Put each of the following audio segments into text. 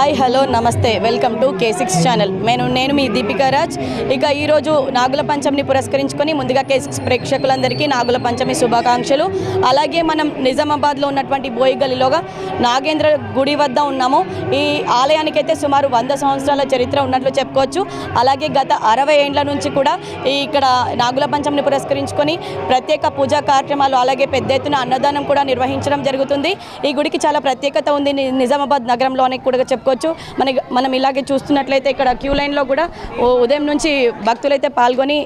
Hi hello నమస్తే welcome to K6 channel. నేను మీ దీపికా రాజ్. ఇక ఈరోజు నాగుల పంచమిని పురస్కరించుకొని ముందుగా K6 ప్రేక్షకులందరికీ నాగుల పంచమి శుభాకాంక్షలు. అలాగే మనం నిజామాబాద్లో ఉన్నటువంటి బోయిగల్లిలోగా నాగేంద్ర గుడి వద్ద ఉన్నాము. ఈ ఆలయానికైతే సుమారు 100 సంవత్సరాల చరిత్ర ఉన్నట్లు చెప్పుకోవచ్చు. అలాగే గత 60 ఏండ్ల నుంచి కూడా ఇక్కడ నాగుల పంచమిని పురస్కరించుకొని ప్రత్యేక పూజా కార్యక్రమాలు అలాగే పెద్ద ఎత్తున అన్నదానం కూడా నిర్వహించడం జరుగుతుంది. ఈ గుడికి చాలా ప్రత్యేకత ఉంది నిజామాబాద్ నగరంలోనే కూడా చెప్పుకోవచ్చు. మనం ఇలాగే చూస్తున్నట్లయితే ఇక్కడ క్యూ లైన్లో కూడా ఉదయం నుంచి భక్తులైతే పాల్గొని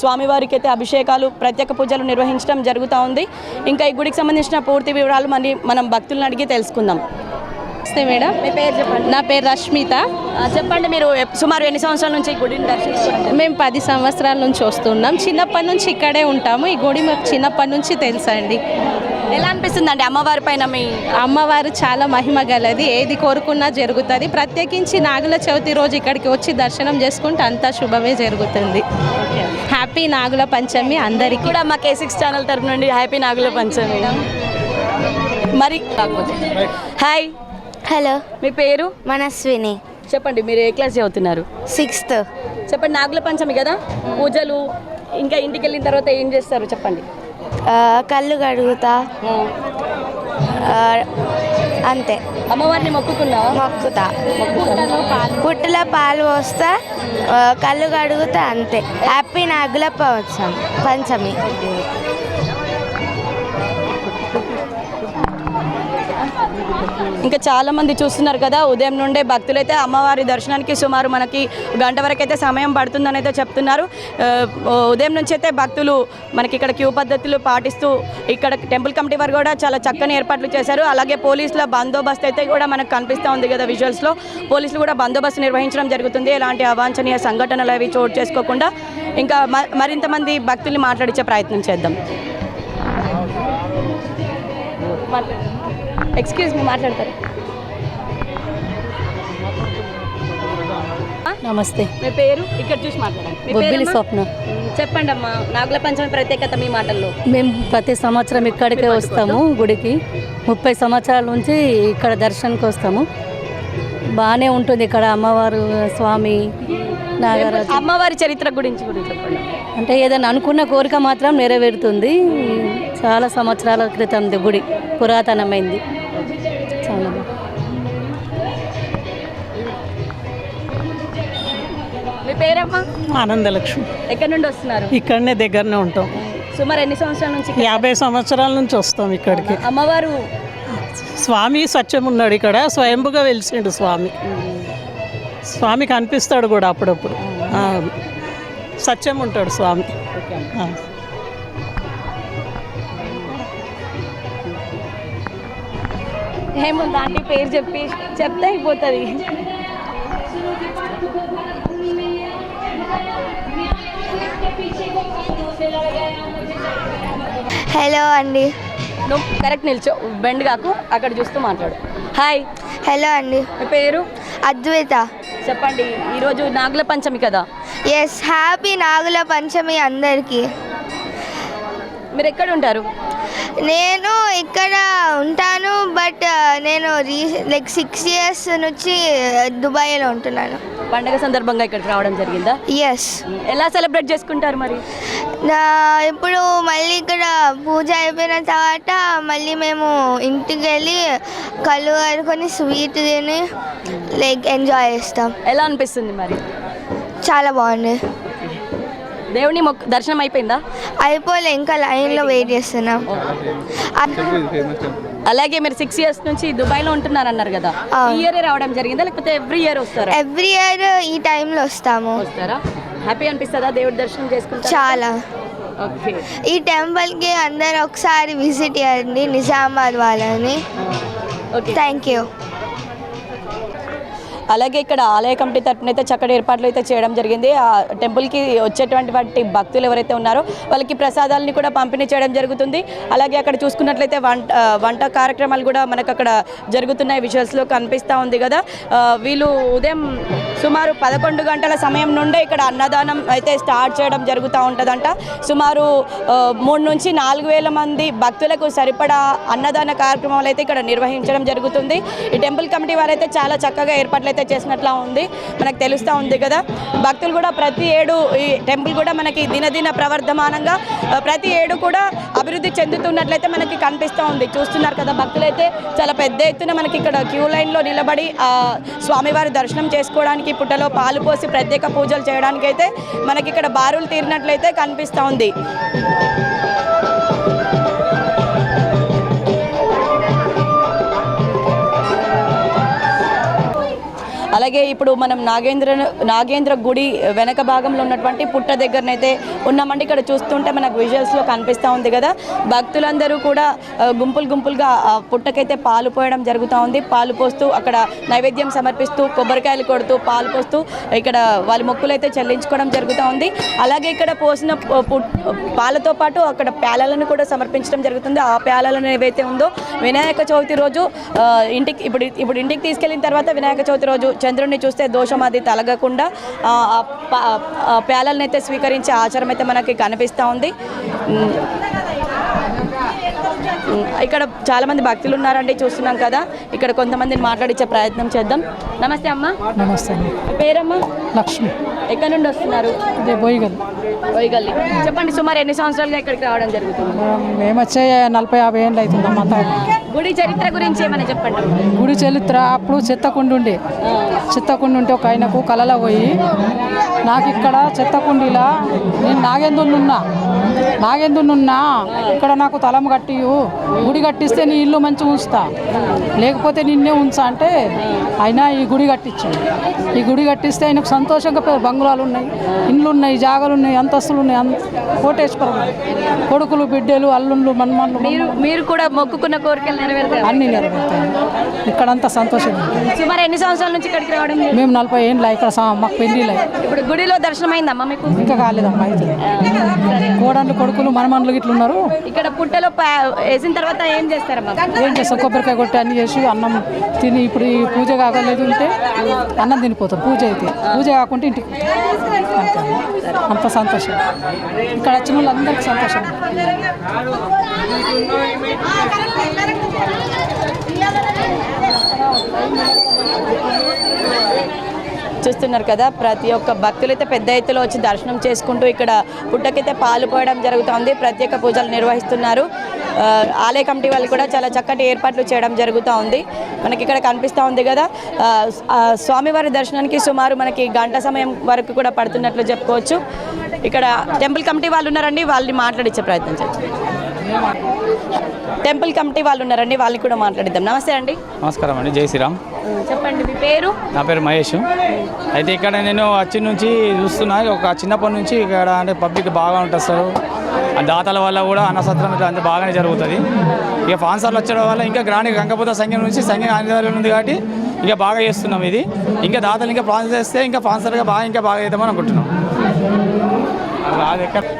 స్వామివారికి అయితే అభిషేకాలు ప్రత్యేక పూజలు నిర్వహించడం జరుగుతూ ఉంది. ఇంకా ఈ గుడికి సంబంధించిన పూర్తి వివరాలు మనం భక్తులను అడిగి తెలుసుకుందాం. నమస్తే మేడం, మీ పేరు చెప్పండి. నా పేరు రష్మిత. చెప్పండి, మీరు సుమారు ఎన్ని సంవత్సరాల నుంచి ఈ గుడిని దర్శించుకుంటారు? మేము 10 సంవత్సరాల నుంచి వస్తున్నాం. చిన్నప్పటి నుంచి ఇక్కడే ఉంటాము. ఈ గుడి మాకు చిన్నప్పటి నుంచి తెలుసండి. ఎలా అనిపిస్తుంది అండి అమ్మవారి పైన? మీ అమ్మవారు చాలా మహిమ గలది, ఏది కోరుకున్నా జరుగుతుంది. ప్రత్యేకించి నాగుల చవితి రోజు ఇక్కడికి వచ్చి దర్శనం చేసుకుంటే అంతా శుభమే జరుగుతుంది. హ్యాపీ నాగుల పంచమి అందరికీ కూడా మా K6 ఛానల్ తరఫు నుండి హ్యాపీ నాగుల పంచమి. మరి హాయ్, హలో, మీ పేరు? మనస్విని. చెప్పండి, మీరు ఏ క్లాస్ చదువుతున్నారు? 6th. చెప్పండి, నాగుల పంచమి కదా, పూజలు ఇంకా ఇంటికి వెళ్ళిన తర్వాత ఏం చేస్తారు చెప్పండి? కళ్ళు కడుగుతా, అంతే. అమ్మవారిని మొక్కుకున్నావా? మొక్కుతా, పుట్టలో పాలు పోస్తా, కళ్ళు కడుగుతా, అంతే. హ్యాపీ నాగుల పంచమి. ఇంకా చాలా మంది చూస్తున్నారు కదా, ఉదయం నుండే భక్తులైతే అమ్మవారి దర్శనానికి సుమారు మనకి గంట వరకు అయితే సమయం పడుతుందని అయితే చెప్తున్నారు. ఉదయం నుంచి అయితే భక్తులు మనకి ఇక్కడ క్యూ పద్ధతులు పాటిస్తూ ఇక్కడ టెంపుల్ కమిటీ వారు కూడా చాలా చక్కని ఏర్పాట్లు చేశారు. అలాగే పోలీసుల బందోబస్తు అయితే కూడా మనకు కనిపిస్తూ ఉంది కదా విజువల్స్లో. పోలీసులు కూడా బందోబస్తు నిర్వహించడం జరుగుతుంది. ఎలాంటి అవాంఛనీయ సంఘటనలు అవి చోటు చేసుకోకుండా. ఇంకా మరింత మంది భక్తుల్ని మాట్లాడించే ప్రయత్నం చేద్దాం. ఎక్స్క్యూజ్ మీ, మాట్లాడతారు? నమస్తే, మీ పేరు? ఇక్కడ చూసి మాట్లాడండి. బొబ్బిలి స్వప్న. చెప్పండి అమ్మా, నాగుల పంచమి ప్రత్యేకత మీ మాటల్లో. మేము ప్రతి సంవత్సరం ఇక్కడికే వస్తాము గుడికి. 30 సంవత్సరాల నుంచి ఇక్కడ దర్శనానికి వస్తాము. బాగానే ఉంటుంది ఇక్కడ అమ్మవారు, స్వామి, నాగరాజు. అమ్మవారి చరిత్ర గురించి చెప్పండి. అంటే ఏదైనా అనుకున్న కోరిక మాత్రం నెరవేరుతుంది. చాలా సంవత్సరాల క్రితం గుడి, పురాతనమైంది. చాలా మీ పేరమ్మా? ఆనందలక్ష్మి. ఎక్కడి నుండి వస్తున్నారు? ఇక్కడనే దగ్గరనే ఉంటాం. సుమారు ఎన్ని సంవత్సరాల నుంచి? 50 సంవత్సరాల నుంచి వస్తాం ఇక్కడికి. అమ్మవారు స్వామి సత్యం ఉన్నాడు ఇక్కడ, స్వయంభుగా వెలిసిండు స్వామి. స్వామి కనిపిస్తాడు కూడా అప్పుడప్పుడు. సత్యం ఉంటాడు స్వామి. ఏమో దాంట్లో పేరు చెప్తే అయిపోతుంది. హలో అండి. నువ్వు కరెక్ట్ నిల్చో, బెండ్ కాకు, అక్కడ చూస్తూ మాట్లాడు. హాయ్. హలో అండి. మీ పేరు? అద్విత. చెప్పండి, ఈరోజు నాగుల పంచమి కదా? ఎస్, హ్యాపీ నాగుల పంచమి అందరికీ. మీరు ఎక్కడ ఉంటారు? నేను ఇక్కడ ఉంటాను, బట్ నేను 6 years నుంచి దుబాయ్లో ఉంటున్నాను. పండగ సందర్భంగా ఇక్కడికి రావడం జరిగిందా? ఎస్. ఎలా సెలబ్రేట్ చేసుకుంటారు మరి? ఇప్పుడు మళ్ళీ ఇక్కడ పూజ అయిపోయిన తర్వాత మళ్ళీ మేము ఇంటికి వెళ్ళి కళ్ళు కడుకొని స్వీట్ తిని ఎంజాయ్ చేస్తాం. ఎలా అనిపిస్తుంది మరి? చాలా బాగుంది. దేవుని దర్శనం అయిపోయిందా? అయిపోలే, ఇంకా లైన్లో వెయిట్ చేస్తున్నాం. అలాగే మీరు 6 years నుంచి దుబాయ్లో ఉంటున్నారు అన్నారు కదా, ఈ ఇయర్ రావడం జరిగిందా లేకపోతే ఎవ్రీ ఇయర్ వస్తారా? ఎవ్రీ ఇయర్ ఈ టైంలో వస్తాము. వస్తారా? హ్యాపీ అనిపిస్తుందా దేవుడి దర్శనం చేసుకుంటారా? చాలా. ఓకే. ఈ టెంపుల్కి అందరు ఒకసారి విజిట్ చేయండి, నిజామాబాద్ వాళ్ళని. Okay, thank you. అలాగే ఇక్కడ ఆలయ కమిటీ తరపున అయితే చక్కటి ఏర్పాట్లు అయితే చేయడం జరిగింది. ఆ టెంపుల్కి వచ్చేటువంటి భక్తులు ఎవరైతే ఉన్నారో వాళ్ళకి ప్రసాదాలని కూడా పంపిణీ చేయడం జరుగుతుంది. అలాగే అక్కడ చూసుకున్నట్లయితే వంట కార్యక్రమాలు కూడా మనకు అక్కడ జరుగుతున్నాయి, విజువల్స్లో కనిపిస్తూ ఉంది కదా. వీళ్ళు ఉదయం సుమారు 11 గంటల సమయం నుండే ఇక్కడ అన్నదానం అయితే స్టార్ట్ చేయడం జరుగుతూ ఉంటుందంట. సుమారు 3 నుంచి 4,000 మంది భక్తులకు సరిపడా అన్నదాన కార్యక్రమాలు అయితే ఇక్కడ నిర్వహించడం జరుగుతుంది. ఈ టెంపుల్ కమిటీ వారైతే చాలా చక్కగా ఏర్పాట్లు అయితే చేసినట్లా ఉంది, మనకు తెలుస్తూ ఉంది కదా. భక్తులు కూడా ప్రతి ఏడు ఈ టెంపుల్ కూడా మనకి దినదిన ప్రవర్ధమానంగా ప్రతి ఏడు కూడా అభివృద్ధి చెందుతున్నట్లయితే మనకి కనిపిస్తూ ఉంది. చూస్తున్నారు కదా, భక్తులైతే చాలా పెద్ద ఎత్తున మనకి ఇక్కడ క్యూ లైన్లో నిలబడి స్వామివారి దర్శనం చేసుకోవడానికి, పుట్టలో పాలు పోసి ప్రత్యేక పూజలు చేయడానికి అయితే మనకి ఇక్కడ బారులు తీరినట్లయితే కనిపిస్తూ ఉంది. అలాగే ఇప్పుడు మనం నాగేంద్ర గుడి వెనక భాగంలో ఉన్నటువంటి పుట్ట దగ్గరనైతే ఉన్నామండి. ఇక్కడ చూస్తుంటే మనకు విజువల్స్లో కనిపిస్తూ ఉంది కదా, భక్తులందరూ కూడా గుంపులుగా పుట్టకైతే పాలు పోయడం జరుగుతూ ఉంది. పాలు పోస్తూ అక్కడ నైవేద్యం సమర్పిస్తూ, కొబ్బరికాయలు కొడుతూ, పాలు పోస్తూ ఇక్కడ వాళ్ళ మొక్కులు అయితే చెల్లించుకోవడం జరుగుతూ ఉంది. అలాగే ఇక్కడ పోసిన పాలతో పాటు అక్కడ ప్యాలలను కూడా సమర్పించడం జరుగుతుంది. ఆ ప్యాలలను ఏవైతే ఉందో వినాయక చవితి రోజు ఇప్పుడు ఇంటికి తీసుకెళ్ళిన తర్వాత వినాయక చవితి రోజు చంద్రుడిని చూస్తే దోషం అది తలగకుండా ప్యాలల్ని అయితే స్వీకరించే ఆచారం అయితే మనకి కనిపిస్తూ ఉంది. ఇక్కడ చాలామంది భక్తులు ఉన్నారండి, చూస్తున్నాం కదా. ఇక్కడ కొంతమందిని మాట్లాడించే ప్రయత్నం చేద్దాం. నమస్తే అమ్మ. నమస్తే. పేరమ్మా? లక్ష్మి. ఎక్కడి నుండి వస్తున్నారు? బోయిగల్లి. చెప్పండి, సుమారు ఎన్ని సంవత్సరాలుగా ఇక్కడికి రావడం జరుగుతుంది? మేము వచ్చే 40-50 ఏళ్ళు అవుతుందమ్మ. గుడి చరిత్ర గురించి ఏమైనా చెప్పండి. గుడి చరిత్ర అప్పుడు చెత్తకుండి ఉండే ఒక ఆయనకు కలలో పోయి, నాకు ఇక్కడ చెత్తకుండిలా నేను నాగేందున్నా ఇక్కడ నాకు తలం కట్టి గుడి కట్టిస్తే నీ ఇల్లు మంచిగా ఉంచుతా, లేకపోతే నిన్నే ఉంచా అంటే ఆయన ఈ గుడి కట్టించాడు. ఈ గుడి కట్టిస్తే ఆయనకు సంతోషంగా బంగ్లాలు ఉన్నాయి, ఇండ్లు ఉన్నాయి, జాగాలు ఉన్నాయి, అంతస్తులు ఉన్నాయి, కోటేశ్వరం, కొడుకులు, బిడ్డలు, అల్లుళ్ళు, మన్మన్లు. మీరు కూడా మొక్కుకున్న కోరికలు నెరవేరుతాయి? అన్ని నెరవేరుతాయి. ఇక్కడంతా సంతోషం. సుమారు ఎన్ని సంవత్సరాల నుంచి ఇక్కడికి రావడం? మేము 40 ఏళ్ళు ఇక్కడ మాకు పెళ్ళిళ్ళు. ఇప్పుడు గుడిలో దర్శనం అయిందమ్మా మీకు? ఇంకా కాలేదమ్మా. అయితే కోడళ్ళు, కొడుకులు, మనమన్లు ఇట్లా ఉన్నారు. ఇక్కడ పుట్టలో వేసిన తర్వాత ఏం చేస్తారమ్మా? ఏం చేస్తాం, కొబ్బరికాయ కొట్టి అన్ని చేసి అన్నం తిని, ఇప్పుడు ఈ పూజ కాగలేదు ఉంటే అన్నం తినిపోతాం. పూజ అయితే పూజ కాకుంటే ఇంటికి అంత సంతోషం. ఇక్కడ వచ్చిన వాళ్ళందరికీ సంతోషం. చూస్తున్నారు కదా, ప్రతి ఒక్క భక్తులైతే పెద్ద ఎత్తులో వచ్చి దర్శనం చేసుకుంటూ ఇక్కడ పుట్టకైతే పాలు పోయడం జరుగుతుంది, ప్రత్యేక పూజలు నిర్వహిస్తున్నారు. ఆలయ కమిటీ వాళ్ళు కూడా చాలా చక్కటి ఏర్పాట్లు చేయడం జరుగుతూ ఉంది. మనకి ఇక్కడ కనిపిస్తూ ఉంది కదా, స్వామివారి దర్శనానికి సుమారు మనకి గంట సమయం వరకు కూడా పడుతున్నట్లు చెప్పుకోవచ్చు. ఇక్కడ టెంపుల్ కమిటీ వాళ్ళు ఉన్నారండి, వాళ్ళని మాట్లాడించే ప్రయత్నం చేద్దాం. టెంపుల్ కమిటీ వాళ్ళు ఉన్నారండి, వాళ్ళని కూడా మాట్లాడిద్దాం. నమస్తే అండి. నమస్కారం అండి, జై శ్రీరామ్. చెప్పండి, మీ పేరు? నా పేరు మహేష్. అయితే ఇక్కడ నేను వచ్చి నుంచి చూస్తున్నా, ఒక చిన్నప్పటి నుంచి ఇక్కడ అంటే పబ్లిక్ బాగా ఉంటుంది సార్. ఆ దాతల వల్ల కూడా అన్నసత్రం అంత బాగానే జరుగుతుంది. ఇక స్పాన్సర్లు వచ్చడం వల్ల ఇంకా గ్రాండ్ గంగపూత సంఘం నుంచి సంఘం ఆంధ్రలో ఉంది కాబట్టి ఇంకా బాగా చేస్తున్నాం. ఇది ఇంకా దాతలు ఇంకా స్పాన్సర్ చేస్తే ఇంకా స్పాన్సర్గా ఇంకా బాగా అవుతామని అనుకుంటున్నాం.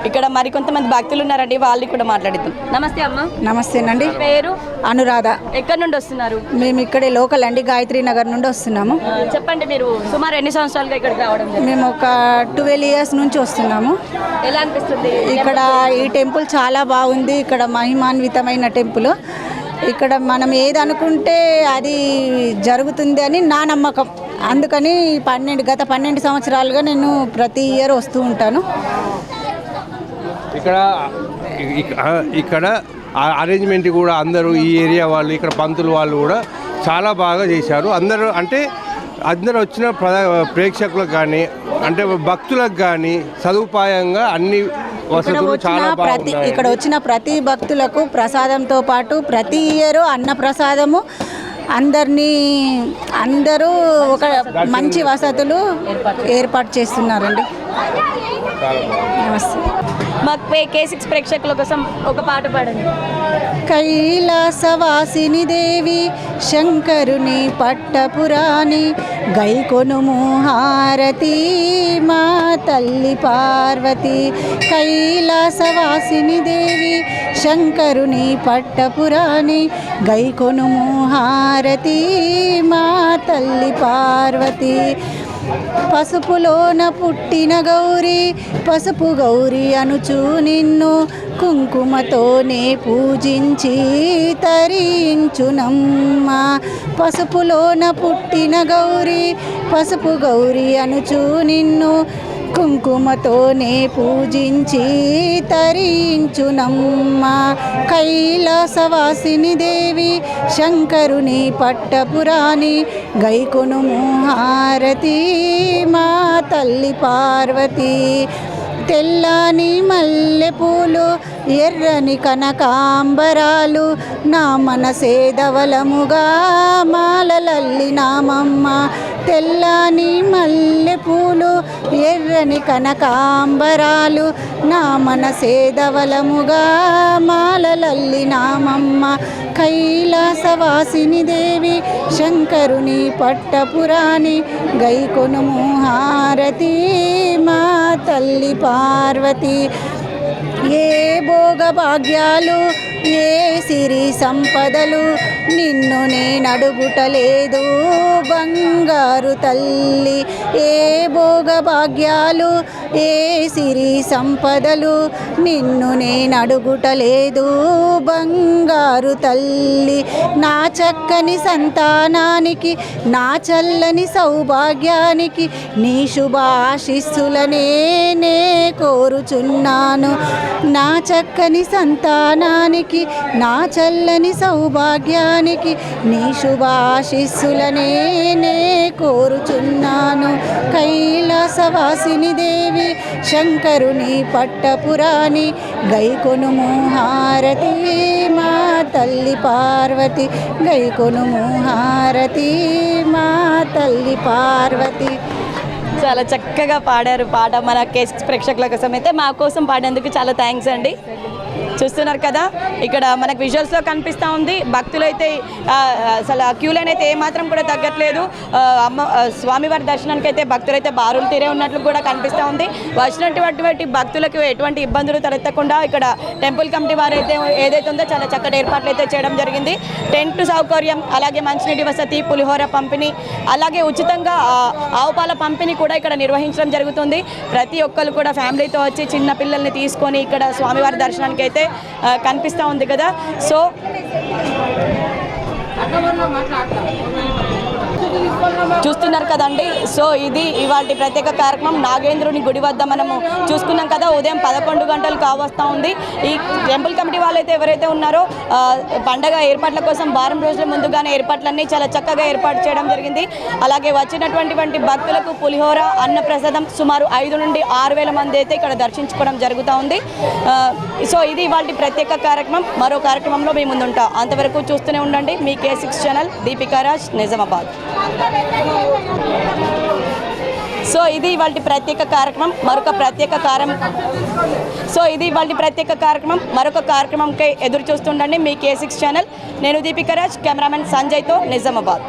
ఇక్కడ మరికొంతమంది భక్తులు ఉన్నారండి, వాళ్ళని కూడా మాట్లాడిద్దాం. నమస్తే అమ్మ. నమస్తేనండి. పేరు? అనురాధ. ఎక్కడి నుండి వస్తున్నారు? మేము ఇక్కడే లోకల్ అండి, గాయత్రి నగర్ నుండి వస్తున్నాము. చెప్పండి, మీరు సుమారు ఎన్ని సంవత్సరాలుగా ఇక్కడికి రావడం? మేము ఒక 12 ఇయర్స్ నుంచి వస్తున్నాము. ఎలా అనిపిస్తుంది ఇక్కడ? ఈ టెంపుల్ చాలా బాగుంది. ఇక్కడ మహిమాన్వితమైన టెంపుల్. ఇక్కడ మనం ఏది అనుకుంటే అది జరుగుతుంది అని నా నమ్మకం. అందుకని గత 12 సంవత్సరాలుగా నేను ప్రతి ఇయర్ వస్తూ ఉంటాను. ఇక్కడ అరేంజ్మెంట్ కూడా అందరూ ఈ ఏరియా వాళ్ళు, ఇక్కడ పంతులు వాళ్ళు కూడా చాలా బాగా చేశారు. అందరూ వచ్చిన ప్రేక్షకులకు కానీ అంటే భక్తులకు కానీ సదుపాయంగా అన్ని వసతులు చాలా బాగున్నాయి. ఇక్కడ వచ్చిన ప్రతి భక్తులకు ప్రసాదంతో పాటు ప్రతి ఇయర్ అన్న ప్రసాదము, అందరూ ఒక మంచి వసతులు ఏర్పాటు చేస్తున్నారండి. నమస్తే. మాకు K6 ప్రేక్షకుల కోసం ఒక పాట పాడండి. కైలాసవాసిని దేవి శంకరుని పట్టపురాణి గైకొనుము హారతి మా తల్లి పార్వతి. కైలాసవాసిని దేవి శంకరుని పట్టపురాణి గైకొనుము హారతి మా తల్లి పార్వతి. పసుపులోన పుట్టిన గౌరీ పసుపు గౌరీ అనుచు నిన్ను కుంకుమతోనే పూజించి తరించునమ్మ. పసుపులోన పుట్టిన గౌరీ పసుపు గౌరీ అనుచు నిన్ను కుంకుమతోనే పూజించి తరించునమ్మ. కైలాసవాసిని దేవి శంకరుని పట్టపురాణి గైకొనుము హారతి మా తల్లి పార్వతి. తెల్లని మల్లెపూలు ఎర్రని కనకాంబరాలు నా మనసే ధవలముగా మాలలల్లి నామమ్మ. తెల్లని మల్లెపూలు ఎర్రని కనకాంబరాలు నా మనసే ధవలముగా మాలలల్లి నామమ్మ. కైలాసవాసిని దేవి శంకరుని పట్టపురాణి గైకొనుము హారతి మా తల్లి పార్వతి. ఏ భోగ భాగ్యాలు ఏ సిరి సంపదలు నిన్ను నేనడుగుటలేదు బంగారు తల్లి. ఏ భోగ భాగ్యాలు ఏ సిరి సంపదలు నిన్ను నేనడుగుటలేదు బంగారు తల్లి. నా చక్కని సంతానానికి నా చల్లని సౌభాగ్యానికి నీ శుభాశిస్సులనే నే కోరుచున్నాను. నా చక్కని సంతానానికి నా చల్లని సౌభాగ్యానికి నీ శుభాశిస్సులనే నే కోరుచున్నాను. కైలాసవాసిని దేవి శంకరుని పట్టపురాణి గైకొనుము హారతి మా తల్లి పార్వతి. గైకొనుము హారతి మా తల్లి పార్వతి. చాలా చక్కగా పాడారు పాట. మన K6 ప్రేక్షకుల కోసం అయితే మా కోసం పాడేందుకు చాలా థ్యాంక్స్ అండి. చూస్తున్నారు కదా, ఇక్కడ మనకు విజువల్స్లో కనిపిస్తూ ఉంది. భక్తులు అయితే అసలు క్యూ లైన్ అయితే ఏమాత్రం కూడా తగ్గట్లేదు. స్వామివారి దర్శనానికి అయితే భక్తులు అయితే బారులు తీరే ఉన్నట్లు కూడా కనిపిస్తూ ఉంది. వచ్చినటువంటి భక్తులకు ఎటువంటి ఇబ్బందులు తలెత్తకుండా ఇక్కడ టెంపుల్ కమిటీ వారు అయితే ఏదైతే ఉందో చాలా చక్కటి ఏర్పాట్లు అయితే చేయడం జరిగింది. టెంట్ సౌకర్యం, అలాగే మంచినీటి వసతి, పులిహోర పంపిణీ, అలాగే ఉచితంగా ఆవుపాల పంపిణీ కూడా ఇక్కడ నిర్వహించడం జరుగుతుంది. ప్రతి ఒక్కరు కూడా ఫ్యామిలీతో వచ్చి చిన్న పిల్లల్ని తీసుకొని ఇక్కడ స్వామివారి దర్శనానికి అయితే కనిపిస్తూ ఉంది కదా. సో చూస్తున్నారు కదండి. సో ఇది ఇవాళ ప్రత్యేక కార్యక్రమం. నాగేంద్రుని గుడి వద్ద మనము చూసుకున్నాం కదా, ఉదయం 11 గంటలు కావస్తూ ఉంది. ఈ టెంపుల్ కమిటీ వాళ్ళైతే ఎవరైతే ఉన్నారో పండగ ఏర్పాట్ల కోసం వారం రోజుల ముందుగానే ఏర్పాట్లన్నీ చాలా చక్కగా ఏర్పాటు చేయడం జరిగింది. అలాగే వచ్చినటువంటి భక్తులకు పులిహోర, అన్నప్రసాదం సుమారు 5 నుండి 6,000 మంది అయితే ఇక్కడ దర్శించుకోవడం జరుగుతూ ఉంది. సో ఇది ఇవాళ ప్రత్యేక కార్యక్రమం. మరో కార్యక్రమంలో మీ ముందుంటాం. అంతవరకు చూస్తూనే ఉండండి మీ K6 channel. Deepika Raj, Nizamabad. So ఇది ఇవాళ ప్రత్యేక కార్యక్రమం. మరొక కార్యక్రమంకై ఎదురు చూస్తుండండి మీ K6 ఛానల్. నేను దీపికా రాజ్, కెమెరామెన్ సంజయ్తో నిజామాబాద్.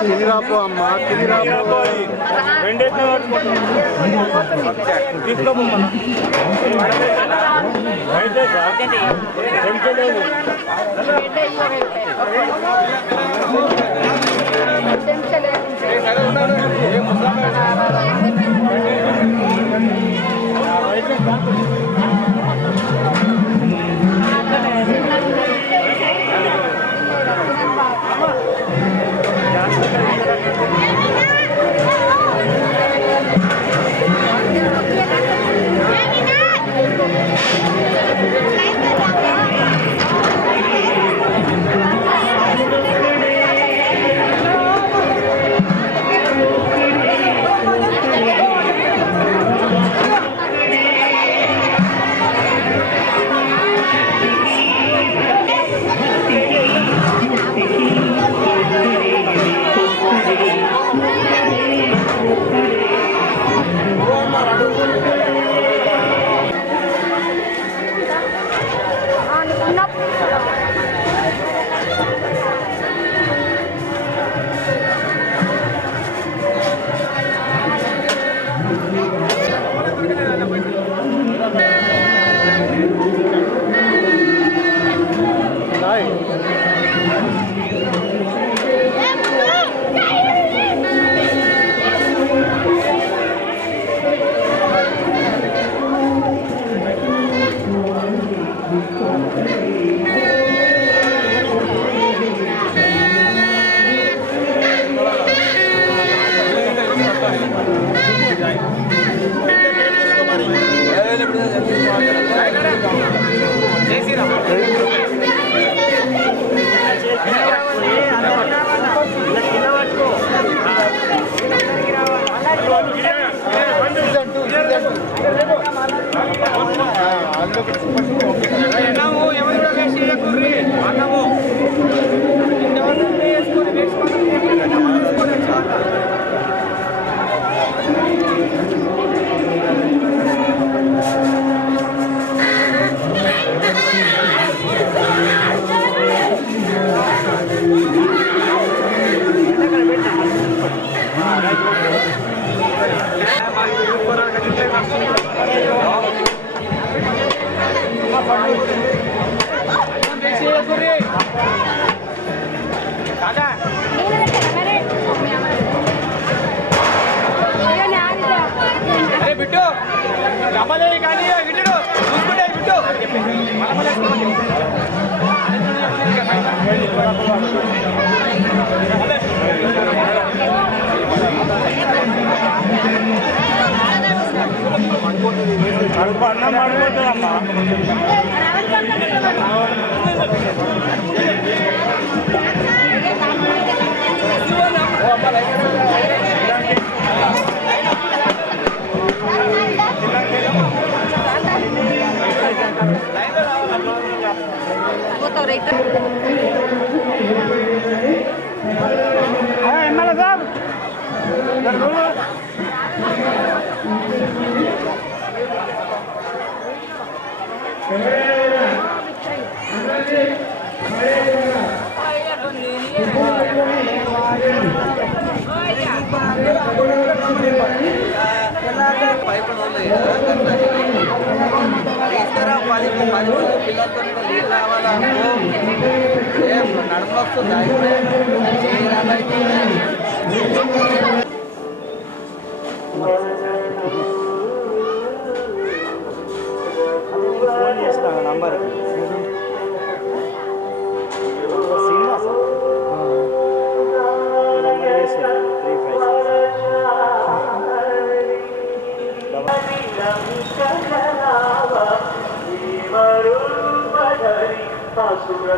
తిరిగిరాపో అమ్మా తిరిగిరాపో అరే బిట్టు డబ్బలే కానీ విట్టుడు చూసుకుంటే బిట్టు నంబర్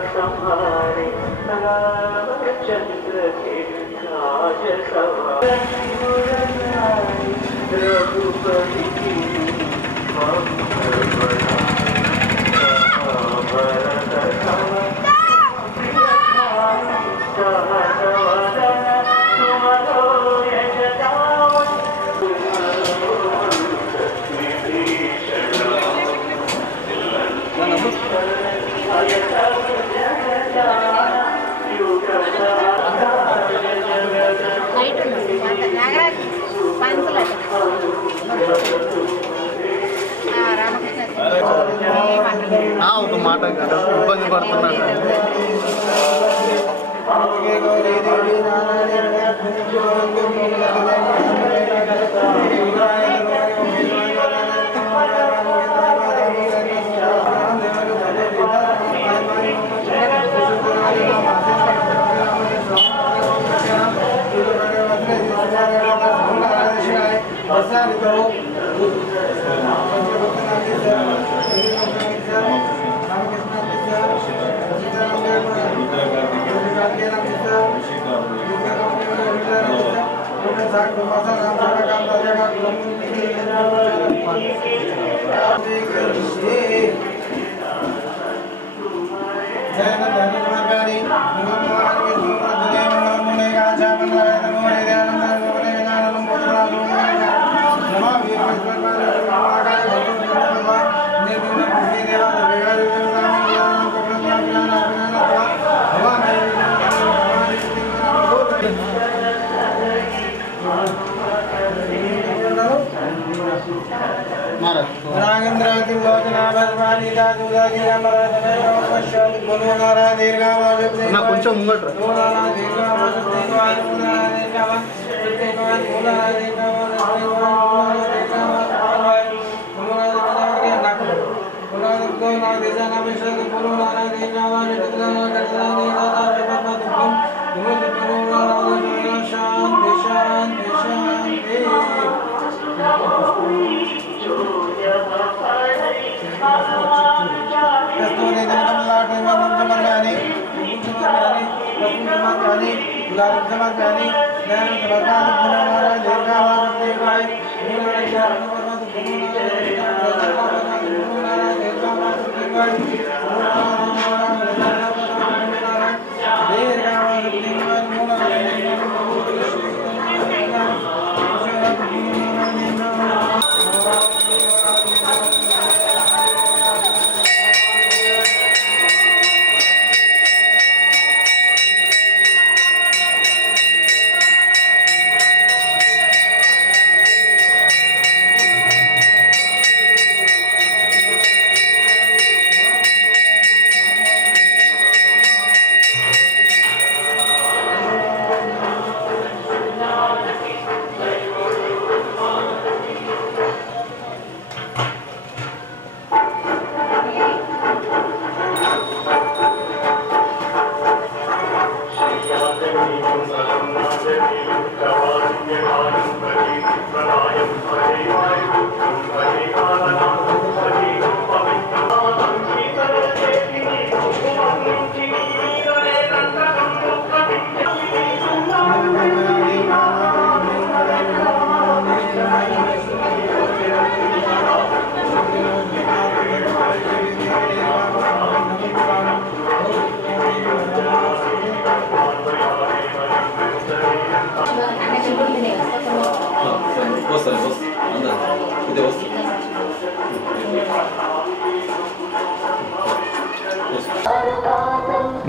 संहारे रामचंद्र के काज सवारी रघुपति की ఒక మాట ఇబ్బంది పడుతున్నాను. కొంచెం ముంగట్రా Hare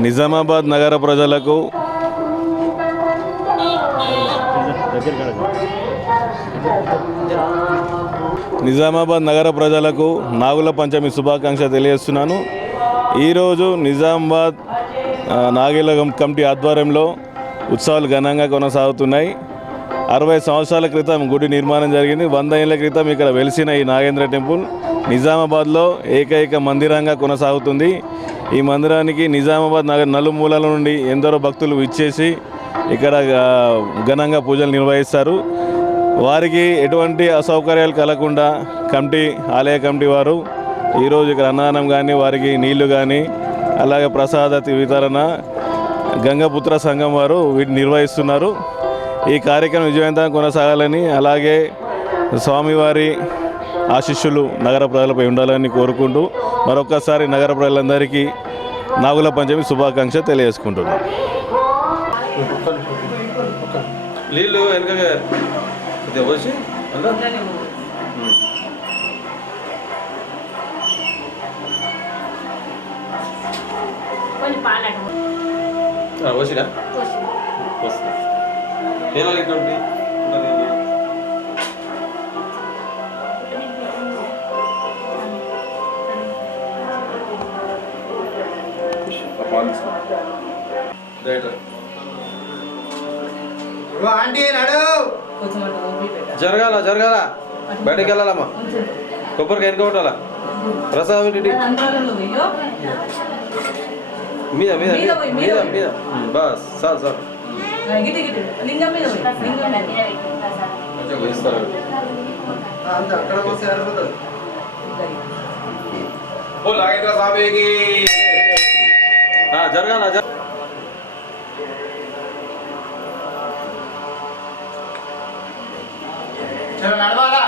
నిజామాబాద్ నగర ప్రజలకు నాగుల పంచమి శుభాకాంక్ష తెలియజేస్తున్నాను. ఈరోజు నిజామాబాద్ నాగిల కమిటీ ఆధ్వర్యంలో ఉత్సవాలు ఘనంగా కొనసాగుతున్నాయి. 60 సంవత్సరాల క్రితం గుడి నిర్మాణం జరిగింది. 100 ఏళ్ల క్రితం ఇక్కడ వెలిసిన ఈ నాగేంద్ర టెంపుల్ నిజామాబాద్లో ఏకైక మందిరంగా కొనసాగుతుంది. ఈ మందిరానికి నిజామాబాద్ నగర నలుమూలల నుండి ఎందరో భక్తులు విచ్చేసి ఇక్కడ ఘనంగా పూజలు నిర్వహిస్తారు. వారికి ఎటువంటి అసౌకర్యాలు కలగకుండా ఆలయ కమిటీ వారు ఈరోజు ఇక్కడ అన్నదానం కానీ వారికి నీళ్లు కానీ అలాగే ప్రసాద వితరణ గంగపుత్ర సంఘం వారు వీటిని నిర్వహిస్తున్నారు. ఈ కార్యక్రమం విజయవంతంగా కొనసాగాలని అలాగే స్వామివారి ఆశీస్సులు నగర ప్రజలపై ఉండాలని కోరుకుంటూ మరొకసారి నగర ప్రజలందరికీ నాగుల పంచమి శుభాకాంక్ష తెలియజేసుకుంటున్నాను. నీళ్ళు వెనకగా వచ్చి వచ్చినా ఎలా ఉంటుంది జరగాల బయటకు వెళ్ళాలమ్మా. కొబ్బరికి వెనుక ఉండాలా ప్రసాదం మీద మీద మీద మీద బస్ సార్ సార్ జరగాల నడవాలా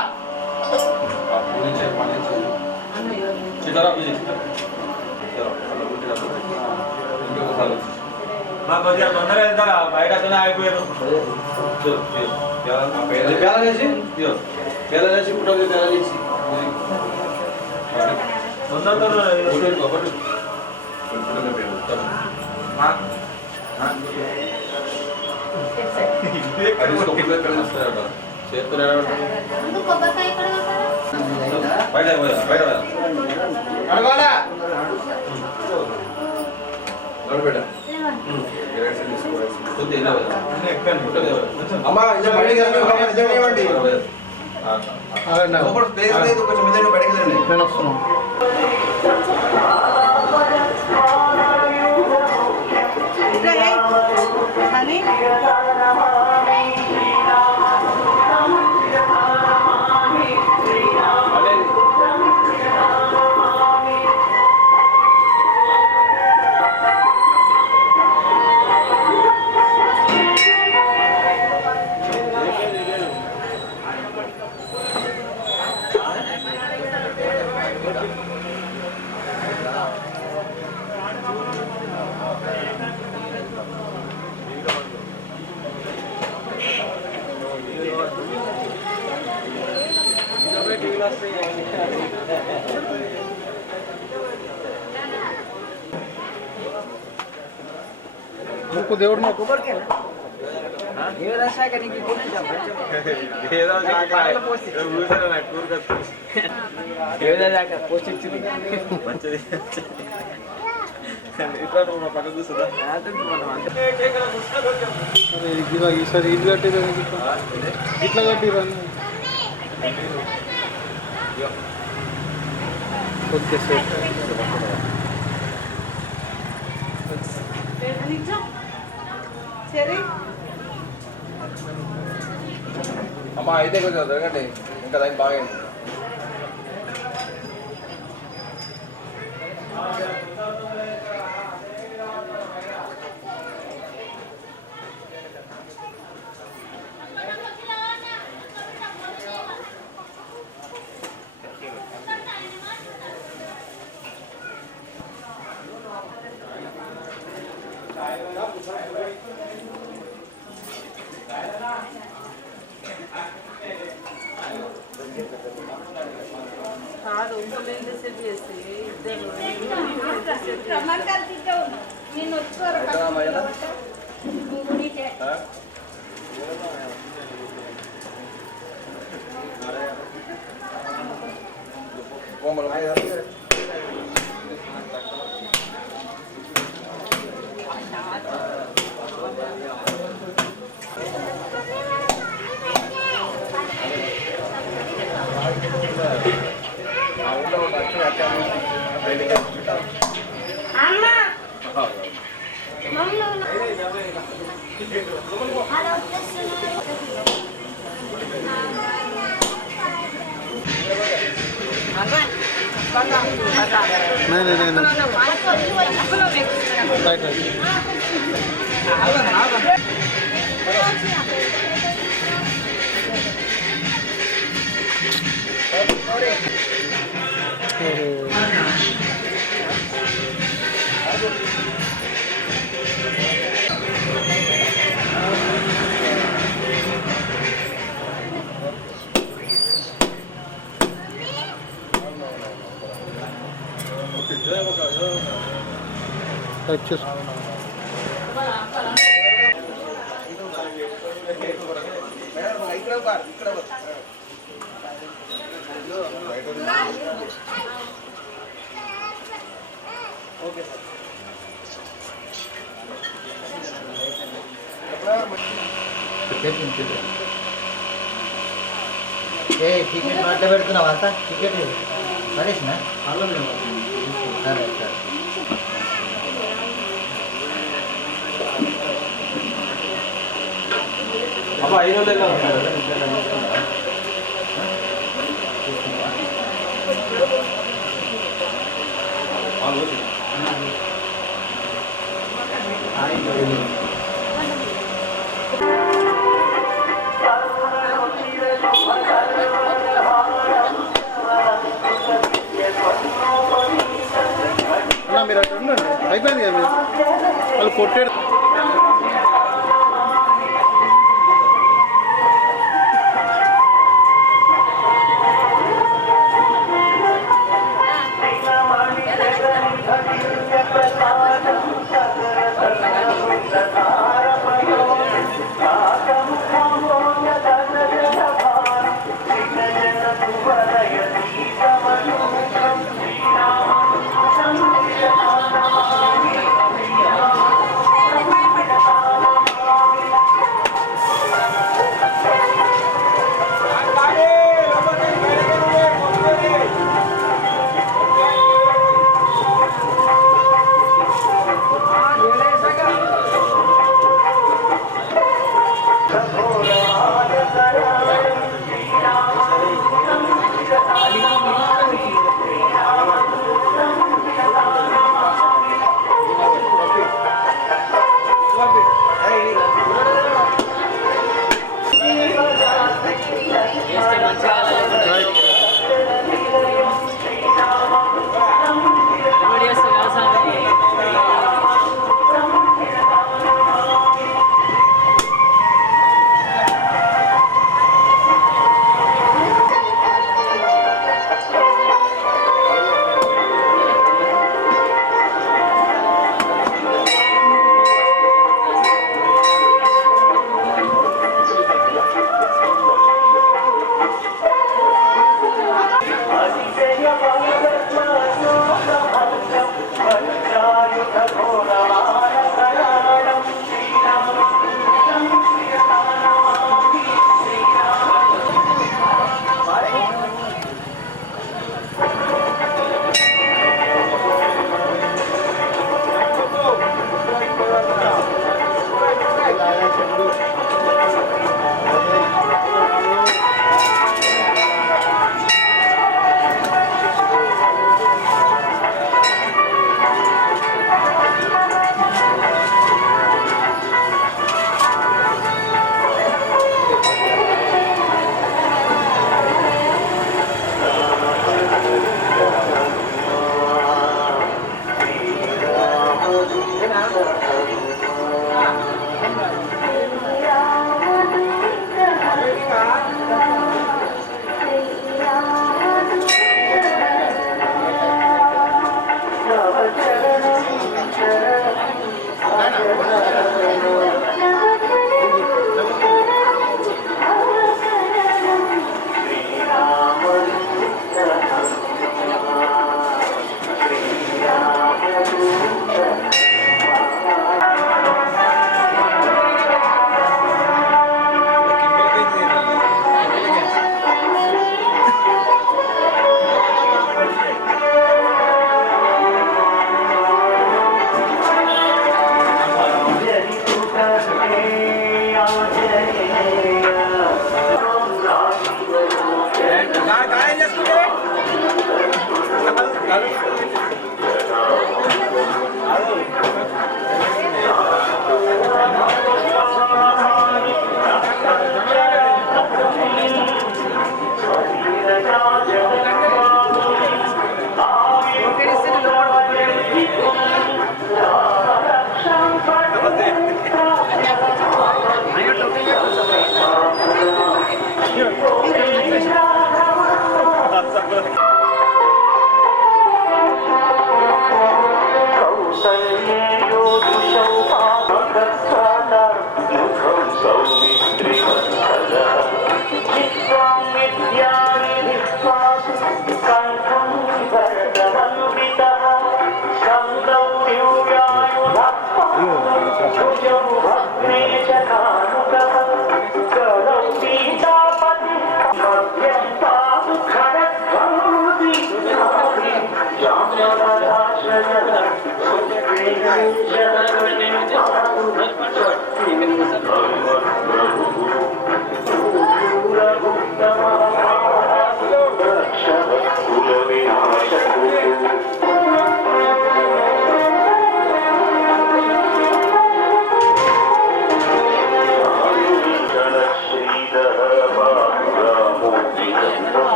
తొందరగా వెళ్తారా బయట ఆగిపోయారు. దేవుడు ఈసారి ఇల్లు కట్టిరా ఇట్లా కట్టిరా ఓకే సార్. అమ్మా అయితే కొంచెం దొరకండి ఇంకా దానికి బాగా కాదు ఇంకొక సెట్ చేసి ఇద్దరు టికెట్ మాట్లా పెడుతున్నావు అంత టికెట్ పడేసిన సరే సరే అబ్బా 5 రోజులు మీరు అక్కడ ఉండండి అయిపోయింది కదా వాళ్ళు కొట్టాడు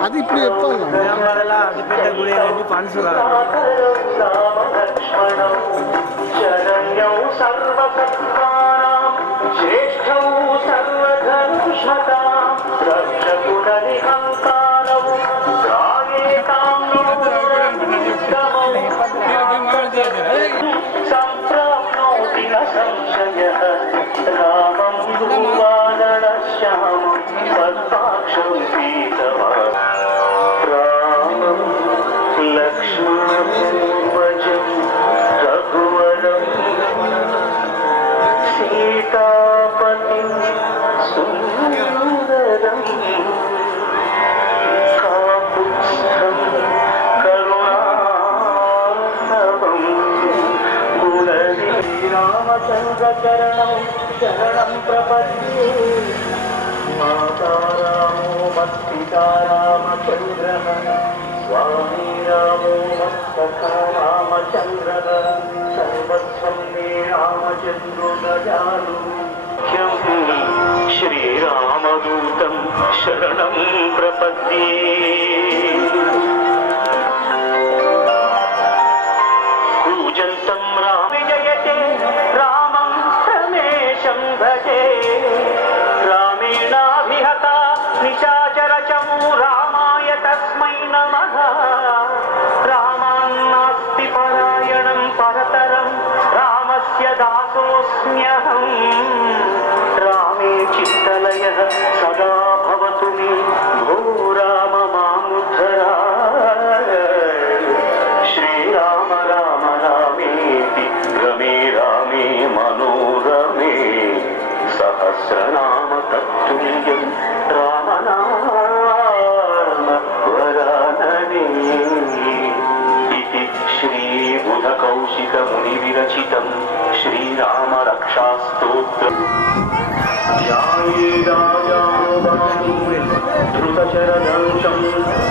అది ఇప్పుడు చెప్తాను శరణం ప్రపద్యే మాతారామో మత్పితారామచంద్ర స్వామి రామో మత్సఖా రామచంద్ర సర్వస్వం మే రామచంద్రో గజాలు శ్రీరామదూతం శరణం ప్రపద్యే కూజంతం రామ జయతే రామం రమేశం భజే రామేణాభిహత నిశాచరచమూ రామాయ తస్మై నమః రామాన్నాస్తి పరాయణం పరతరం రామస్య దాసోస్మ్యహం రామే చిత్తలయః సదా భవతు మే భో రామ మాముద్ధర శ్రీరామ రామ రామేతి రమే రామే మనోరమే సహస్రనామ తత్తుల్యం రామనామ వరాననే ఇది శ్రీ బుధ కౌశిక ముని విరచితం శ్రీరామ రక్షాస్తోత్రం ధృతశరదంశం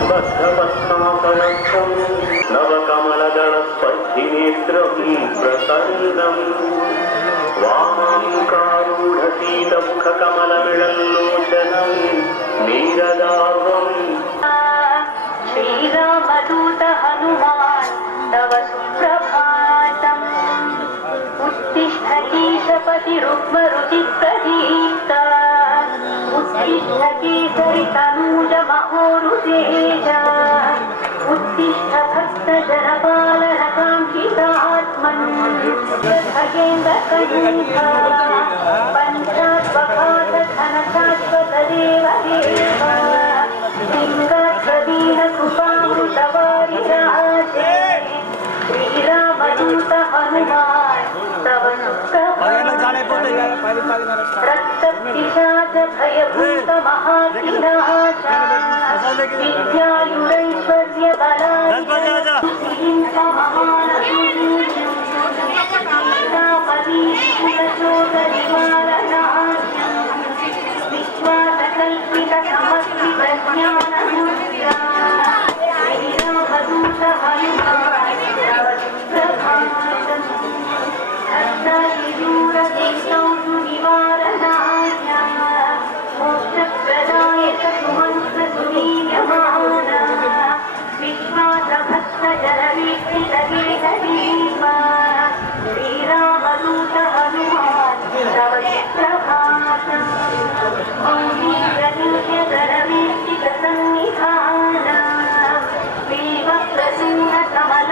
బద్ధపద్మాకనక్షం నవకమలదళస్పర్ధినేత్రం ప్రసన్నం వామాంకారూఢసీతముఖకమలమిళల్లోచనం నీరదావం శ్రీరామదూత హనుమాన్ తవ సుప్రభాతం ఉత్తిష్ఠతి సపతి రుక్మరుచి ప్రదీప్త ఉత్తిష్ఠతి సరితనూజ మహోరుతేజ ఉత్తిష్ఠ భక్త జనపాలన కాంక్షితాత్మన్ ఖగేంద్ర కయూఖా పంచాత్వఘాత ఘనశాశ్వత దేవ దేవ లింగాత్వదీన కృపామృతవారిరాజే శ్రీరామదూత హనుమాన్ తవ రక్తపిశాచ భయభూత మహావినాశ విద్యాయురైశ్వర్య విశ్వాసకల్పిత సమస్తి ప్రజ్ఞానముద్రా శ్రీరామదూత హనుమాన్ తవ సుప్రభాతం హస్తవిదూరదేశౌసు నివారణాయ మోక్షప్రదాయక సుమంత్ర సునీయమాన విశ్వాసభక్త జనవీక్షితగేత దీప శ్రీరామదూత హనుమాన్ తవ సుప్రభాతం గణవీక్షిత సన్నిధాన వివప్రసన్న కమల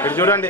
ఇటు చూడండి.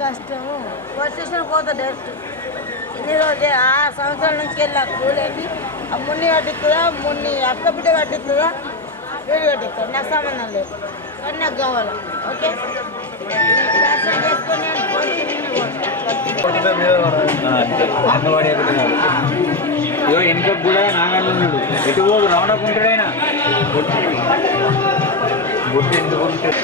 కష్టము వచ్చేసిన పోతా డైరెక్ట్ ఇన్ని రోజే 6 సంవత్సరాల నుంచి వెళ్ళా కూలేండి ఆ మున్ని కట్టిస్తుందా మున్ని అక్క బిడ్డ కట్టిస్తుందా వీడు కట్టిస్తాడు నాకు సంబంధం లేదు కానీ నాకు కావాలి ఓకే దర్శనం చేసుకొని వెనుక కూడా నాగాళ్ళు ఉన్నాడు ఎటు పోదు రౌండప్ ఉంటాడైనా గుర్తు ఎందుకు ఉంటుంది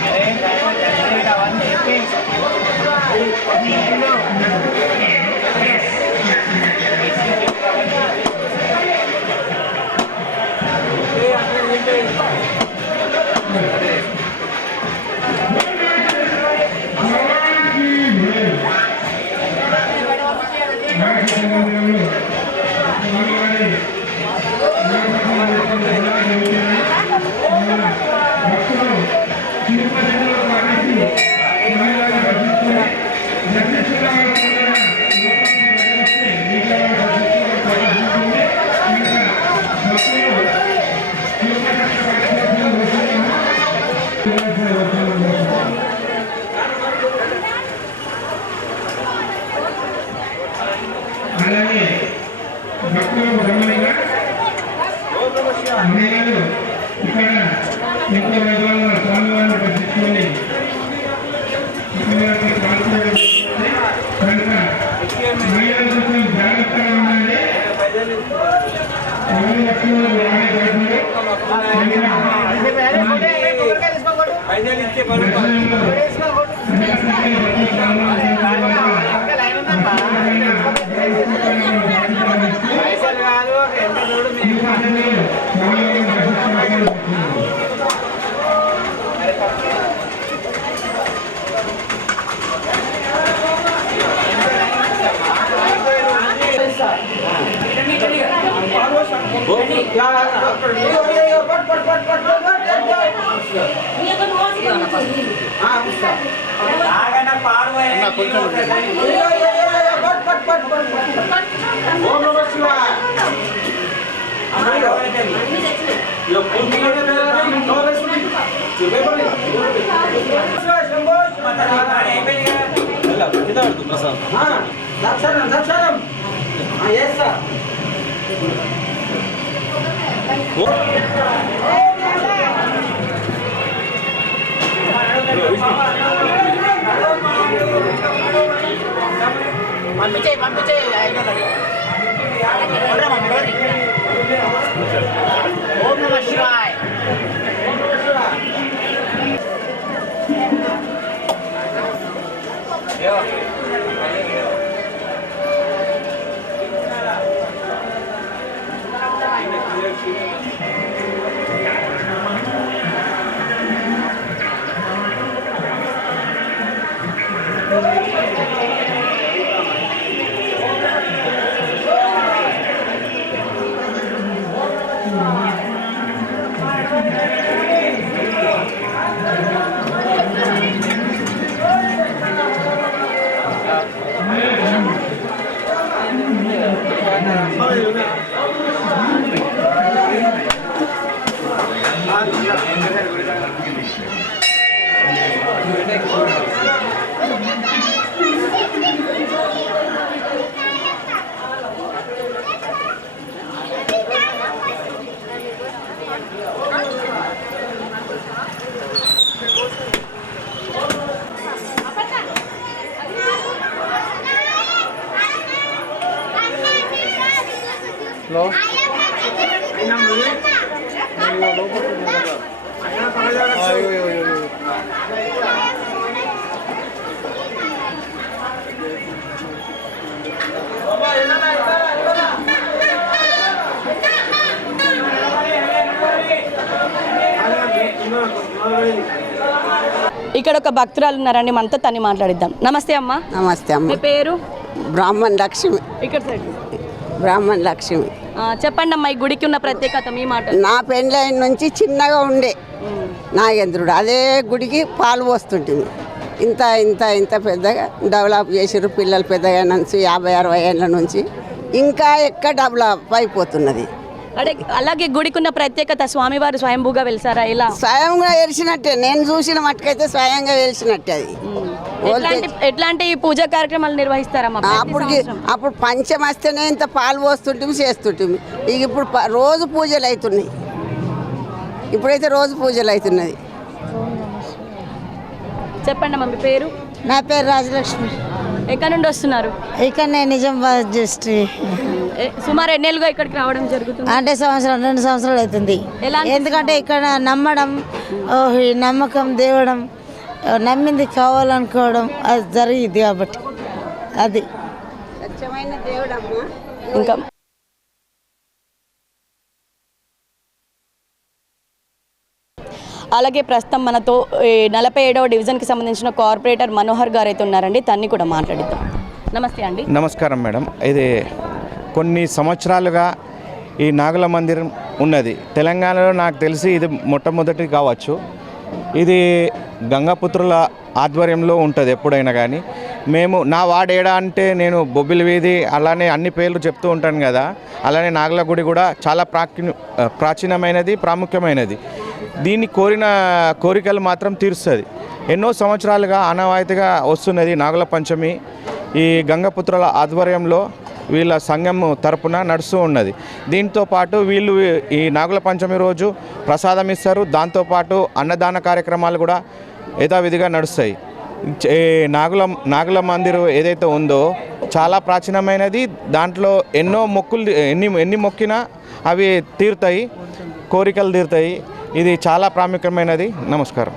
Hey, అలాగే భక్తులకు గమనిగా మహిళలు ఇక్కడ ఎంతో వైభవంగా స్వామివారిని దర్శించుకొని కనుక మహిళలు కొంచెం జాగ్రత్తగా ఉండాలి. ఎవరి భక్తులు ఓం నమః శివాయ. ఇక్కడ ఒక భక్తురాలు ఉన్నారండి, మనతో తన్ని మాట్లాడిద్దాం. నమస్తే అమ్మ. నమస్తే అమ్మ. మీ పేరు? బ్రాహ్మణ్ లక్ష్మి. ఇక్కడ సైడ్ బ్రాహ్మణ్ లక్ష్మి. చెప్పండి అమ్మా, ఈ గుడికి ఉన్న ప్రత్యేకత మీ మాట. నా పెండ్లైన నుంచి చిన్నగా ఉండే నాగేంద్రుడు అదే గుడికి పాలు పోస్తుంటుంది. ఇంత ఇంత ఇంత పెద్దగా డెవలప్ చేసారు పిల్లలు పెద్దగా నుంచి 50-60 ఏళ్ళ నుంచి ఇంకా ఎక్కడ డెవలప్ అయిపోతున్నది. అలాగే గుడికి ఉన్న ప్రత్యేకత, స్వామివారు స్వయంభూగా వెలిసారా? ఇలా స్వయంగా వెలిసినట్టే, నేను చూసిన మట్టుకైతే స్వయంగా వెలిసినట్టే. అది ఎట్లాంటి పూజా కార్యక్రమాలు నిర్వహిస్తారమ్మా? అప్పుడు పంచం వస్తేనే ఇంత పాలు పోస్తుంటే చేస్తుంటుంది. ఇక ఇప్పుడు రోజు పూజలు అవుతున్నాయి. ఇప్పుడైతే రోజు పూజలు అవుతున్నది. చెప్పండి అమ్మ, మీ పేరు? నా పేరు రాజలక్ష్మి. ఎక్కడి నుండి వస్తున్నారు? ఇక్కడ నేను నిజామాబాద్ డిస్ట్రిక్ట్. సుమారు ఎన్నేళ్ళుగా ఇక్కడికి రావడం జరుగుతుంది? అంటే 2 సంవత్సరాలు అవుతుంది. ఎందుకంటే ఇక్కడ నమ్మడం, నమ్మకం దేవడం నమ్మింది కావాలనుకోవడం అది జరిగింది కాబట్టి అది స్వచ్ఛమైన దేవుడమ్మా. ఇంకా అలాగే ప్రస్తుతం మనతో 47వ డివిజన్కి సంబంధించిన కార్పొరేటర్ మనోహర్ గారు అయితే ఉన్నారండి. తన్ని కూడా మాట్లాడిద్దాం. నమస్తే అండి. నమస్కారం మేడం. ఇది కొన్ని సంవత్సరాలుగా ఈ నాగుల మందిరం ఉన్నది తెలంగాణలో. నాకు తెలిసి ఇది మొట్టమొదటి కావచ్చు. ఇది గంగాపుత్రుల ఆధ్వర్యంలో ఉంటుంది ఎప్పుడైనా కానీ. మేము నా వార్డు ఏడా అంటే నేను బొబ్బిలి వీధి అలానే అన్ని పేర్లు చెప్తూ ఉంటాను కదా. అలానే నాగుల గుడి కూడా చాలా ప్రాచీనమైనది, ప్రాముఖ్యమైనది. దీన్ని కోరిన కోరికలు మాత్రం తీరుస్తుంది. ఎన్నో సంవత్సరాలుగా ఆనవాయితీగా వస్తున్నది నాగుల పంచమి. ఈ గంగపుత్రుల ఆధ్వర్యంలో వీళ్ళ సంఘం తరపున నడుస్తూ ఉన్నది. దీంతో పాటు వీళ్ళు ఈ నాగుల పంచమి రోజు ప్రసాదం ఇస్తారు. దాంతోపాటు అన్నదాన కార్యక్రమాలు కూడా యథావిధిగా నడుస్తాయి. నాగుల మందిరం ఏదైతే ఉందో చాలా ప్రాచీనమైనది. దాంట్లో ఎన్నో మొక్కులు ఎన్ని మొక్కినా అవి తీరుతాయి, కోరికలు తీరుతాయి. ఇది చాలా ప్రాముఖ్యమైనది. నమస్కారం.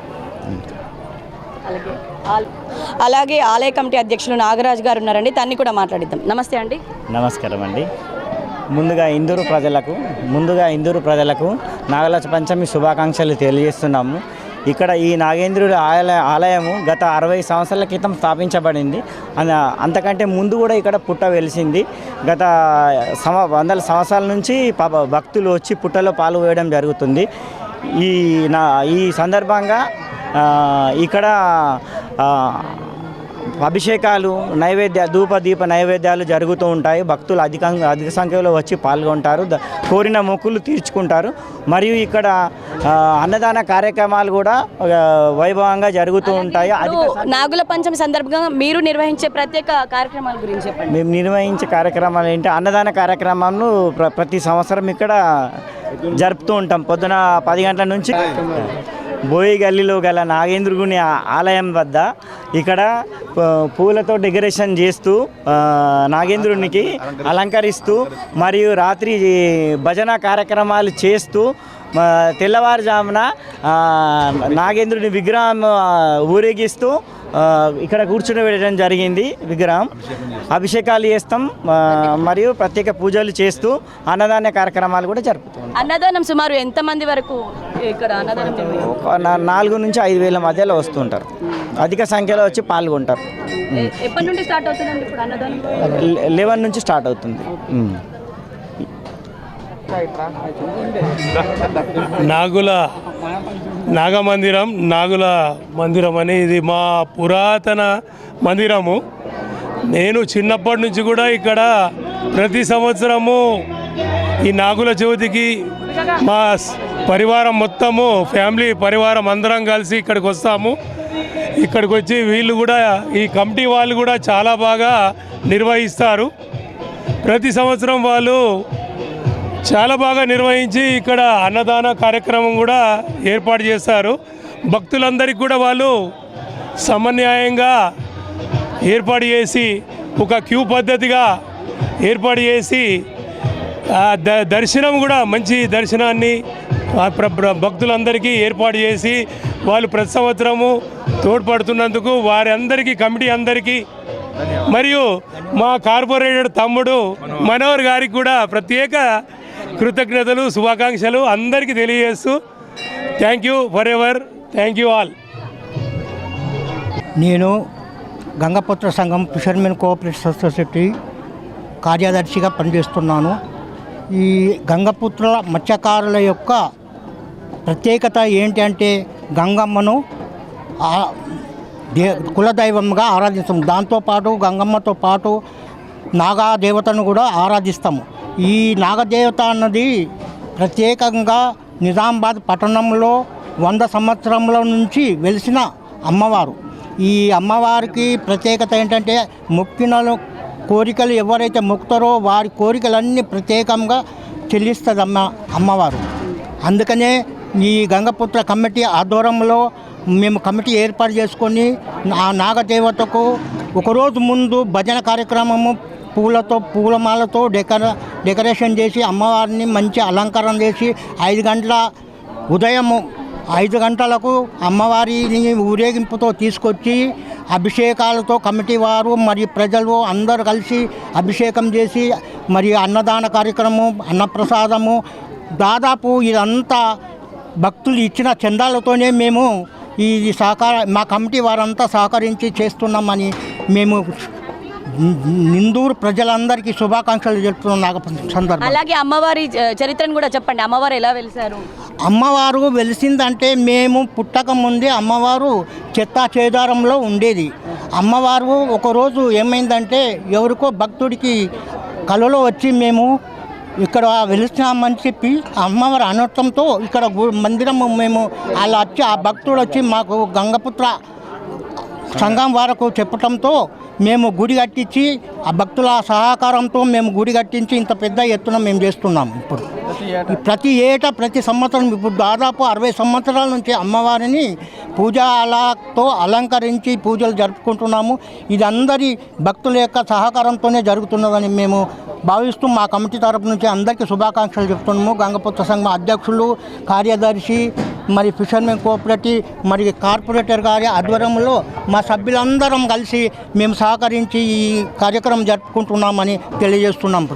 అలాగే ఆలయ కమిటీ అధ్యక్షులు నాగరాజు గారు ఉన్నారండి. తన్ని కూడా మాట్లాడిద్దాం. నమస్తే అండి. నమస్కారం అండి. ముందుగా ఇందూరు ప్రజలకు నాగుల పంచమి శుభాకాంక్షలు తెలియజేస్తున్నాము. ఇక్కడ ఈ నాగేంద్రుడి ఆలయము గత 60 సంవత్సరాల క్రితం స్థాపించబడింది. అంతకంటే ముందు కూడా ఇక్కడ పుట్ట వెలిసింది. గత వందల సంవత్సరాల నుంచి భక్తులు వచ్చి పుట్టలో పాలు వేయడం జరుగుతుంది. ఈ సందర్భంగా ఇక్కడ అభిషేకాలు, ధూప దీప నైవేద్యాలు జరుగుతూ ఉంటాయి. భక్తులు అధిక సంఖ్యలో వచ్చి పాల్గొంటారు, కోరిన మొక్కులు తీర్చుకుంటారు. మరియు ఇక్కడ అన్నదాన కార్యక్రమాలు కూడా వైభవంగా జరుగుతూ ఉంటాయి. నాగుల పంచమి సందర్భంగా మీరు నిర్వహించే ప్రత్యేక కార్యక్రమాల గురించి చెప్పండి. మేము నిర్వహించే కార్యక్రమాలు ఏంటి, అన్నదాన కార్యక్రమాలను ప్రతి సంవత్సరం ఇక్కడ జరుపుతూ ఉంటాం. పొద్దున 10 గంటల నుంచి బోయి గల్లీలో గల నాగేంద్రుని ఆలయం వద్ద ఇక్కడ పూలతో డెకరేషన్ చేస్తూ నాగేంద్రునికి అలంకరిస్తూ మరియు రాత్రి భజన కార్యక్రమాలు చేస్తూ తెల్లవారుజామున నాగేంద్రుని విగ్రహం ఊరేగిస్తూ ఇక్కడ కూర్చుని జరిగింది. విగ్రహం అభిషేకాలు చేస్తాం మరియు ప్రత్యేక పూజలు చేస్తూ అన్నదాన కార్యక్రమాలు కూడా జరుపుతాం. అన్నదానం సుమారు ఎంతమంది వరకు ఇక్కడ అన్నదానం 4 నుంచి 5 వేల మధ్యలో వస్తుంటారు. అధిక సంఖ్యలో వచ్చి పాల్గొంటారు. ఎప్పటి నుండి స్టార్ట్ అవుతుందండి ఇప్పుడు అన్నదానం? 11 నుంచి స్టార్ట్ అవుతుంది. నాగుల మందిరం అని ఇది మా పురాతన మందిరము. నేను చిన్నప్పటి నుంచి కూడా ఇక్కడ ప్రతి సంవత్సరము ఈ నాగుల చవితికి మా పరివారం మొత్తము ఫ్యామిలీ పరివారం అందరం కలిసి ఇక్కడికి వస్తాము. ఇక్కడికి వచ్చి వీళ్ళు కూడా ఈ కమిటీ వాళ్ళు కూడా చాలా బాగా నిర్వహిస్తారు. ప్రతి సంవత్సరం వాళ్ళు చాలా బాగా నిర్వహించి ఇక్కడ అన్నదాన కార్యక్రమం కూడా ఏర్పాటు చేస్తారు. భక్తులందరికీ కూడా వాళ్ళు సమన్యాయంగా ఏర్పాటు చేసి ఒక క్యూ పద్ధతిగా ఏర్పాటు చేసి దర్శనం కూడా మంచి దర్శనాన్ని భక్తులందరికీ ఏర్పాటు చేసి వాళ్ళు ప్రతి సంవత్సరము తోడ్పడుతున్నందుకు వారందరికీ కమిటీ అందరికీ మరియు మా కార్పొరేటర్ తమ్ముడు మనోహర్ గారికి కూడా ప్రత్యేక కృతజ్ఞతలు, శుభాకాంక్షలు అందరికీ తెలియజేస్తూ thank you for ever. Thank you all. నేను గంగపుత్ర సంఘం ఫిషర్మెన్ కోఆపరేటివ్ సొసైటీ కార్యదర్శిగా పనిచేస్తున్నాను. ఈ గంగపుత్రుల మత్స్యకారుల యొక్క ప్రత్యేకత ఏంటంటే గంగమ్మను కులదైవంగా ఆరాధిస్తాము. దాంతోపాటు గంగమ్మతో పాటు నాగదేవతను కూడా ఆరాధిస్తాము. ఈ నాగదేవత అన్నది ప్రత్యేకంగా నిజామాబాద్ పట్టణంలో 100 సంవత్సరముల నుంచి వెలిసిన అమ్మవారు. ఈ అమ్మవారికి ప్రత్యేకత ఏంటంటే మొక్కిన కోరికలు ఎవరైతే మొక్కుతారో వారి కోరికలన్నీ ప్రత్యేకంగా చెల్లిస్తుంది అమ్మవారు. అందుకనే ఈ గంగపుత్ర కమిటీ ఆధ్వర్యంలో మేము కమిటీ ఏర్పాటు చేసుకొని ఆ నాగదేవతకు ఒకరోజు ముందు భజన కార్యక్రమము పూలమాలతో డెకరేషన్ చేసి అమ్మవారిని మంచి అలంకరణ చేసి 5 గంటల ఉదయం 5 గంటలకు అమ్మవారిని ఊరేగింపుతో తీసుకొచ్చి అభిషేకాలతో కమిటీ వారు మరియు ప్రజలు అందరూ కలిసి అభిషేకం చేసి మరి అన్నదాన కార్యక్రమం, అన్నప్రసాదము, దాదాపు ఇదంతా భక్తులు ఇచ్చిన చందాలతోనే మేము ఈ మా కమిటీ వారంతా సహకరించి చేస్తున్నామని మేము నిందూరు ప్రజలందరికీ శుభాకాంక్షలు చెప్తున్నాం. సందర్భం అలాగే అమ్మవారి చరిత్రను కూడా చెప్పండి. అమ్మవారు ఎలా వెలిసారు? అమ్మవారు వెలిసిందంటే మేము పుట్టక ముందే అమ్మవారు చెత్తా చేదారంలో ఉండేది. అమ్మవారు ఒకరోజు ఏమైందంటే ఎవరికో భక్తుడికి కలలో వచ్చి మేము ఇక్కడ వెలిసినామని చెప్పి అమ్మవారు అనటంతో ఇక్కడ మందిరము మేము అలా వచ్చి ఆ భక్తుడు వచ్చి మాకు గంగపుత్ర సంఘం వరకు చెప్పటంతో మేము గుడి కట్టించి ఆ భక్తుల సహకారంతో మేము గుడి కట్టించి ఇంత పెద్ద ఎత్తున మేము చేస్తున్నాము. ఇప్పుడు ప్రతి సంవత్సరం ఇప్పుడు దాదాపు 60 సంవత్సరాల నుంచి అమ్మవారిని పూజలతో అలంకరించి పూజలు జరుపుకుంటున్నాము. ఇది అందరి భక్తుల యొక్క సహకారంతోనే జరుగుతున్నదని మేము భావిస్తూ మా కమిటీ తరపు నుంచి అందరికీ శుభాకాంక్షలు చెప్తున్నాము. గంగపుత్ర సంఘం అధ్యక్షులు, కార్యదర్శి, మరి ఫిషర్మెన్ కోఆపరేటివ్ మరి కార్పొరేటర్ గారి ఆధ్వర్యంలో మా సభ్యులందరం కలిసి మేము సహకరించి ఈ కార్యక్రమం జరుపుకుంటున్నామని తెలియజేస్తున్నాం.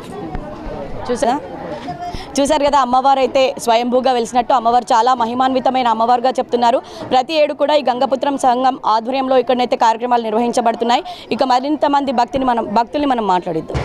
చూశారు కదా, అమ్మవారు అయితే స్వయంభూగా వెలిసినట్టు అమ్మవారు చాలా మహిమాన్వితమైన అమ్మవారుగా చెప్తున్నారు. ప్రతి ఏడు కూడా ఈ గంగపుత్రం సంఘం ఆధ్వర్యంలో ఇక్కడనైతే కార్యక్రమాలు నిర్వహించబడుతున్నాయి. ఇక మరింత మంది భక్తుల్ని మనం మాట్లాడిద్దాం.